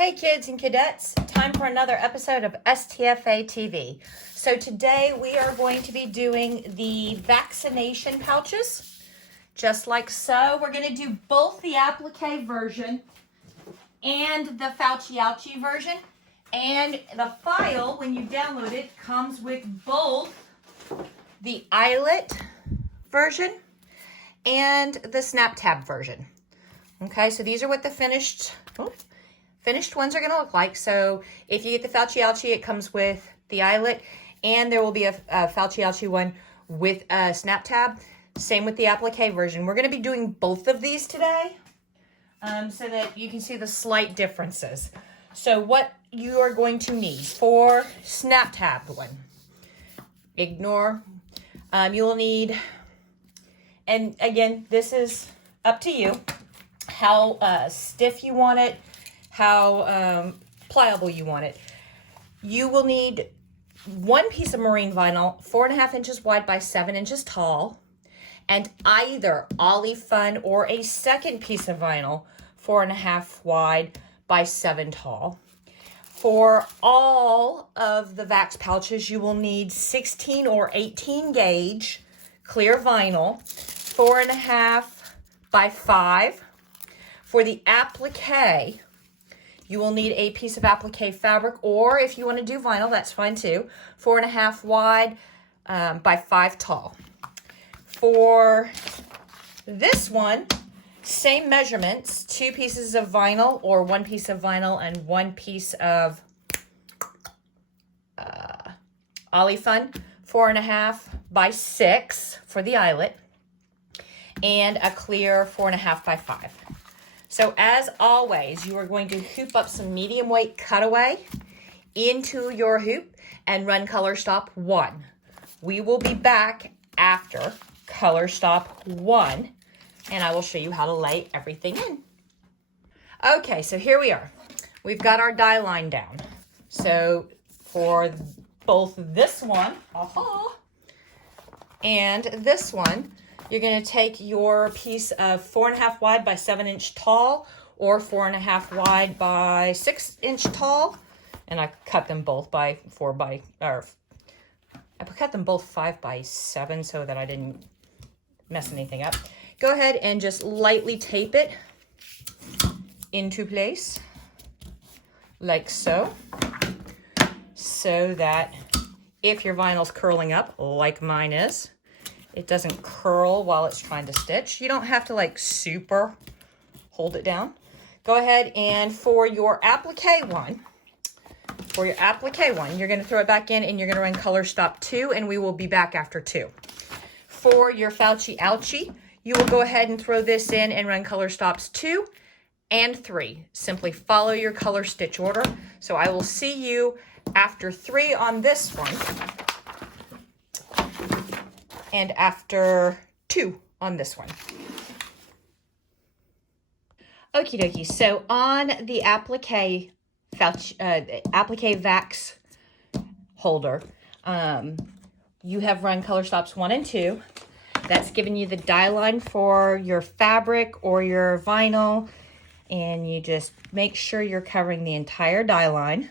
Hey kids and cadets, time for another episode of STFA TV. So today we are going to be doing the vaccination pouches, just like so. We're going to do both the applique version and the Fauci version. And the file, when you download it, comes with both the eyelet version and the SnapTab version. Okay, so these are what the finished ones are going to look like. So if you get the Fauci, it comes with the eyelet, and there will be a Fauci one with a SnapTab. Same with the applique version. We're going to be doing both of these today so that you can see the slight differences. So what you are going to need for SnapTab one, you will need, and again, this is up to you, how stiff you want it, how pliable you want it. You will need one piece of marine vinyl, 4.5 inches wide by 7 inches tall, and either Ollie Fun or a second piece of vinyl, 4.5 wide by 7 tall. For all of the Vax pouches, you will need 16 or 18 gauge clear vinyl, 4.5 by 5. For the applique, you will need a piece of applique fabric, or if you want to do vinyl, that's fine too. 4.5 wide by 5 tall. For this one, same measurements, 2 pieces of vinyl or 1 piece of vinyl and 1 piece of Ollie Fun, 4.5 by 6 for the eyelet, and a clear 4.5 by 5. So as always, you are going to hoop up some medium weight cutaway into your hoop and run color stop 1. We will be back after color stop 1, and I will show you how to lay everything in. Okay, so here we are. We've got our die line down. So for both this one, and this one, you're going to take your piece of 4.5 wide by 7 inch tall, or 4.5 wide by 6 inch tall, and I cut them both by 5 by 7 so that I didn't mess anything up. Go ahead and just lightly tape it into place, like so, so that if your vinyl's curling up, like mine is, it doesn't curl while it's trying to stitch. You don't have to like super hold it down. Go ahead and for your applique one, you're going to throw it back in and you're going to run color stop 2, and we will be back after 2. For your Fauci, you will go ahead and throw this in and run color stops 2 and 3. Simply follow your color stitch order. So I will see you after 3 on this one, and after 2 on this one. Okie dokie, so on the applique Vax holder, you have run color stops 1 and 2. That's giving you the die line for your fabric or your vinyl, and you just make sure you're covering the entire die line.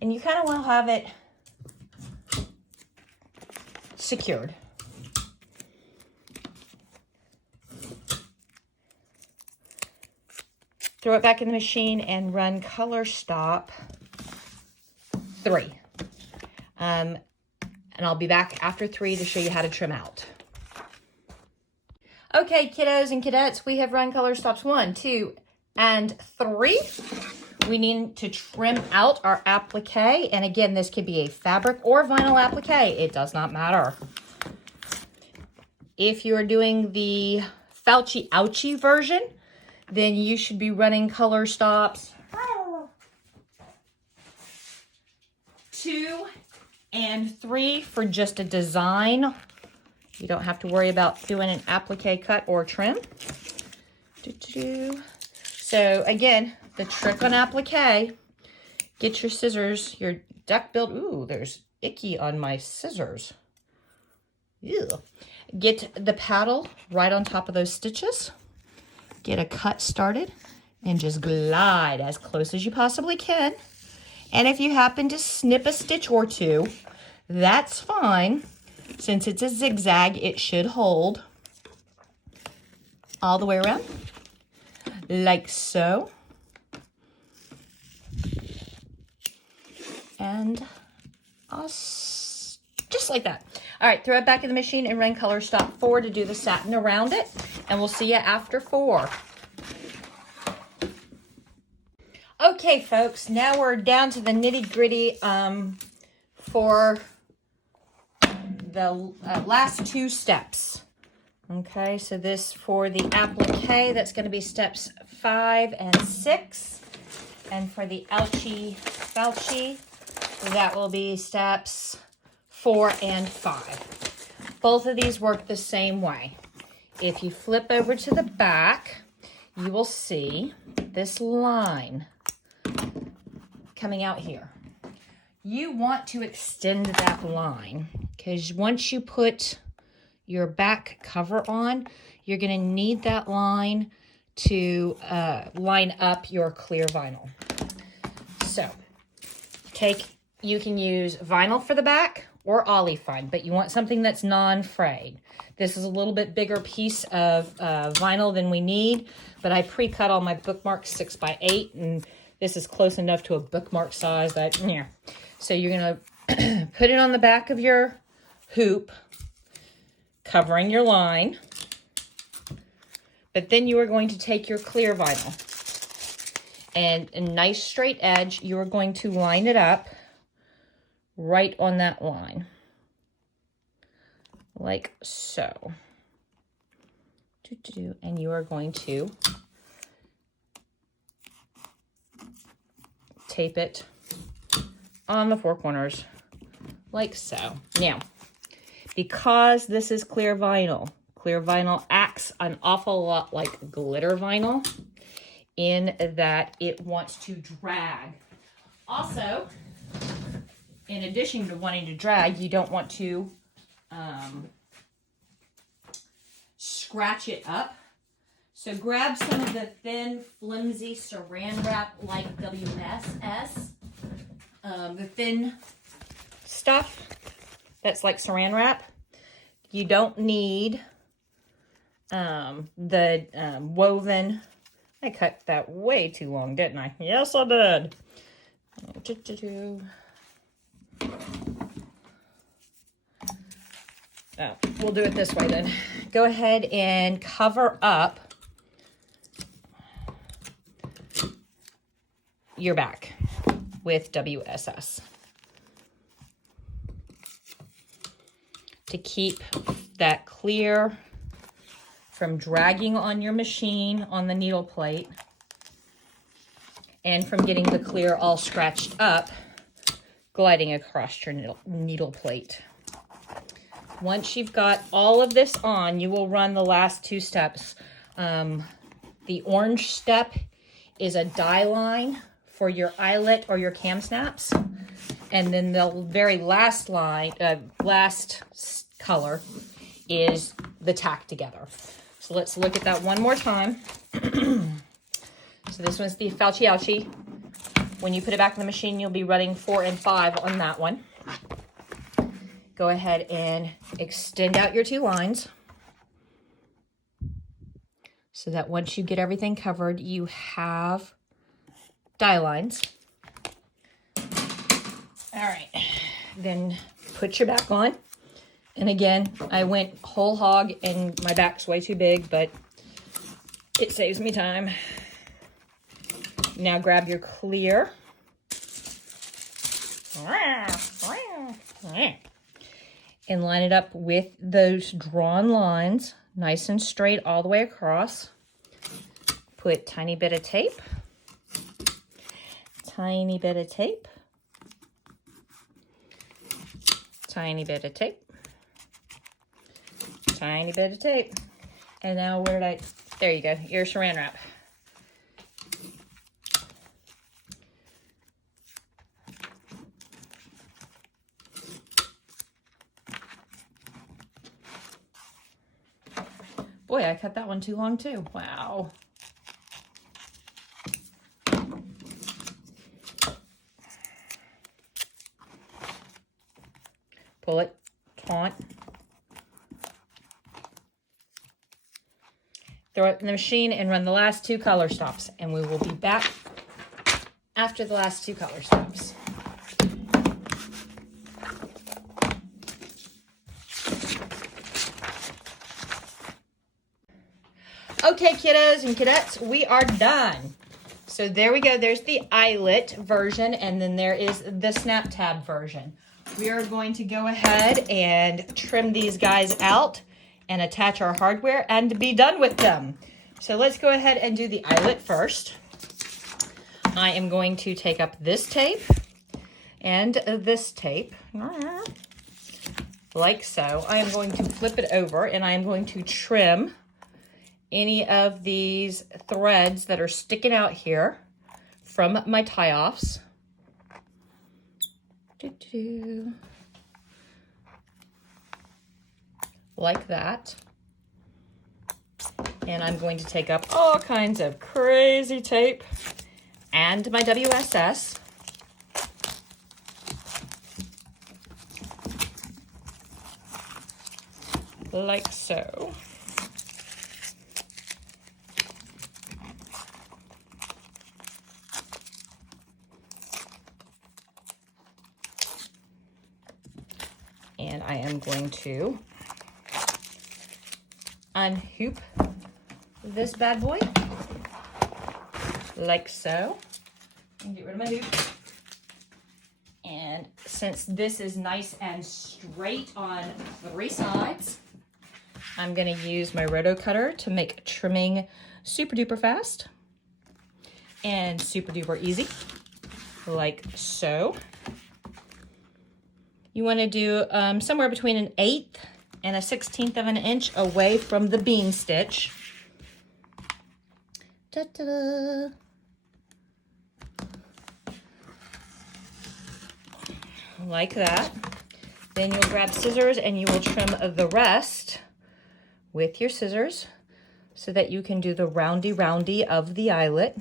And you kind of want to have it secured. Throw it back in the machine and run color stop 3. And I'll be back after 3 to show you how to trim out. Okay, kiddos and cadets, we have run color stops 1, 2, and 3. We need to trim out our applique, and again, this could be a fabric or vinyl applique. It does not matter. If you're doing the Fauci version, then you should be running color stops 2 and 3 for just a design. You don't have to worry about doing an applique cut or trim. So again, the trick on applique, get your scissors, your duck bill. Ooh, there's icky on my scissors. Ew. Get the paddle right on top of those stitches. Get a cut started. and just glide as close as you possibly can. And if you happen to snip a stitch or two, that's fine. Since it's a zigzag, it should hold all the way around, like so. And just like that. All right, throw it back in the machine and run color stop 4 to do the satin around it. And we'll see you after 4. Okay, folks, now we're down to the nitty-gritty for the last 2 steps. Okay, so this for the applique, that's going to be steps 5 and 6. And for the ouchie fouchie, that will be steps 4 and 5. Both of these work the same way. If you flip over to the back, you will see this line coming out here. You want to extend that line because once you put your back cover on, you're going to need that line to line up your clear vinyl. So you can use vinyl for the back or olefine, but you want something that's non-frayed. This is a little bit bigger piece of vinyl than we need, but I pre-cut all my bookmarks 6x8, and this is close enough to a bookmark size that, yeah. So you're gonna put it on the back of your hoop, covering your line, but then you are going to take your clear vinyl and a nice straight edge, you are going to line it up right on that line, like so. And you are going to tape it on the 4 corners, like so. Now, because this is clear vinyl acts an awful lot like glitter vinyl in that it wants to drag. Also, in addition to wanting to drag, you don't want to scratch it up. So grab some of the thin, flimsy saran wrap like WSS. The thin stuff that's like saran wrap. You don't need the woven. I cut that way too long, didn't I? Yes, I did. Oh, we'll do it this way then. Go ahead and cover up your back with WSS to keep that clear from dragging on your machine on the needle plate and from getting the clear all scratched up gliding across your needle plate. Once you've got all of this on, you will run the last 2 steps. The orange step is a die line for your eyelet or your cam snaps. And then the very last line, last color is the tack together. So let's look at that one more time. So this one's the Fauci Ouchie. When you put it back in the machine, you'll be running 4 and 5 on that one. Go ahead and extend out your 2 lines so that once you get everything covered, you have die lines. All right, then put your back on. And again, I went whole hog and my back's way too big, but it saves me time. Now grab your clear. And line it up with those drawn lines, nice and straight all the way across. Put tiny bit of tape. Tiny bit of tape. Tiny bit of tape. Tiny bit of tape. And now there you go, your saran wrap. Boy, I cut that one too long too. Wow. circle it, taunt. Throw it in the machine and run the last 2 color stops, and we will be back after the last 2 color stops. Okay, kiddos and kidettes, we are done. So there we go. There's the eyelet version, and then there is the snap tab version. We are going to go ahead and trim these guys out and attach our hardware and be done with them. So let's go ahead and do the eyelet first. I am going to take up this tape and this tape, like so. I am going to flip it over, and I am going to trim any of these threads that are sticking out here from my tie-offs. Like that. And I'm going to take up all kinds of crazy tape and my WSS. Like so. And I am going to unhoop this bad boy, like so, and get rid of my hoop. And since this is nice and straight on 3 sides, I'm going to use my roto cutter to make trimming super duper fast and super duper easy, like so. You want to do somewhere between an 1/8 and a 1/16 of an inch away from the bean stitch. Ta-da! Like that. Then you'll grab scissors and you will trim the rest with your scissors so that you can do the roundy of the eyelet.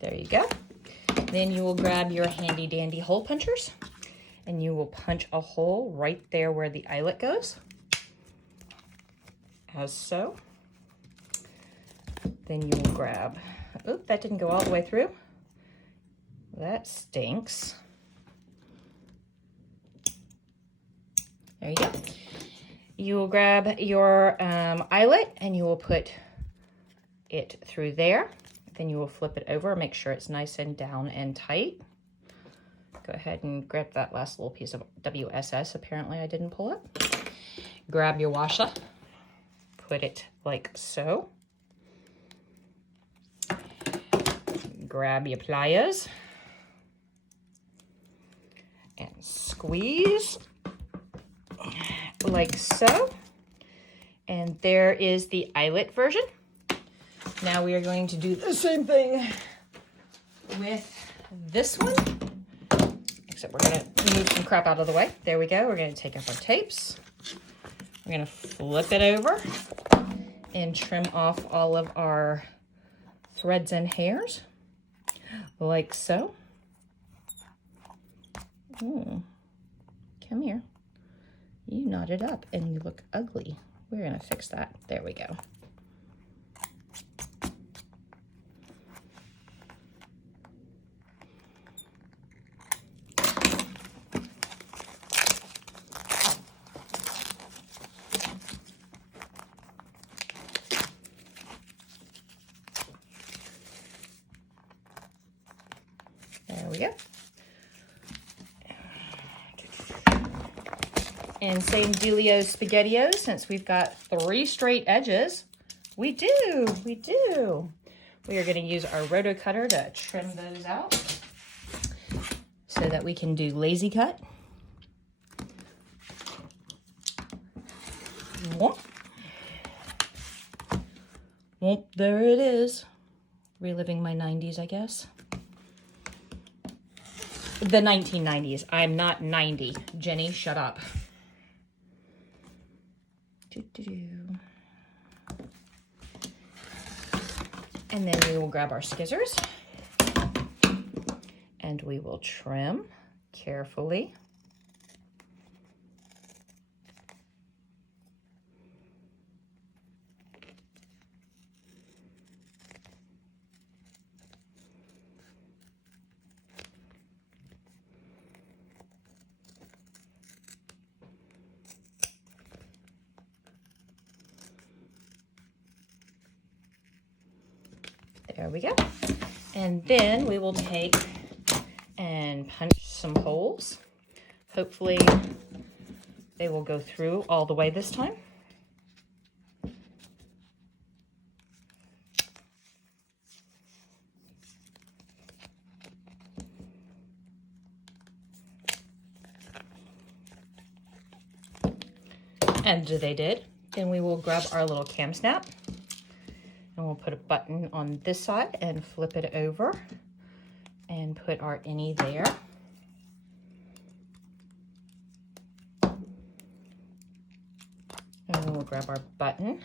There you go. Then you will grab your handy dandy hole punchers and you will punch a hole right there where the eyelet goes, as so. Then you will grab, oop, that didn't go all the way through. That stinks. There you go. You will grab your eyelet and you will put it through there. Then you will flip it over, make sure it's nice and down and tight. Go ahead and grab that last little piece of WSS. Apparently I didn't pull it. Grab your washer, put it like so. Grab your pliers and squeeze like so. And there is the eyelet version. Now we are going to do the same thing with this one, except we're going to move some crap out of the way. There we go. We're going to take up our tapes. We're going to flip it over and trim off all of our threads and hairs, like so. Come here. You knotted up and you look ugly. We're going to fix that. There we go. There we go. And same dealio SpaghettiOs, since we've got 3 straight edges. We do. We are going to use our roto cutter to trim those out so that we can do lazy cut. Whoop. Whoop, there it is. Reliving my 90s, I guess. the 1990s. I'm not 90. Jenny, shut up. And then we will grab our scissors and we will trim carefully. There we go. And then we will take and punch some holes. Hopefully they will go through all the way this time. And they did. Then we will grab our little cam snap. And we'll put a button on this side and flip it over and put our innie there. And then we'll grab our button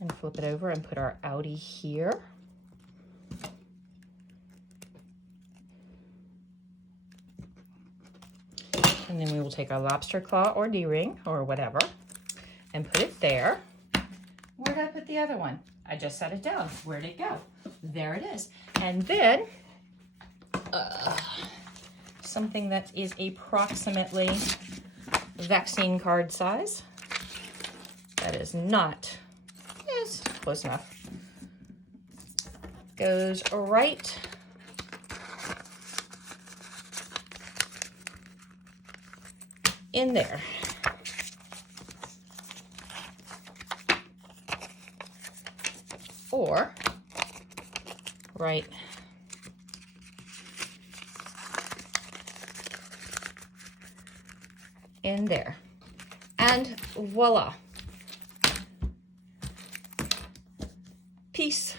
and flip it over and put our outie here. And then we will take our lobster claw or D-ring or whatever and put it there. Where did I put the other one? I just set it down. Where'd it go? There it is. And then something that is approximately vaccine card size. That is not, is close enough. Goes right in there. Or right in there. And voila. Peace.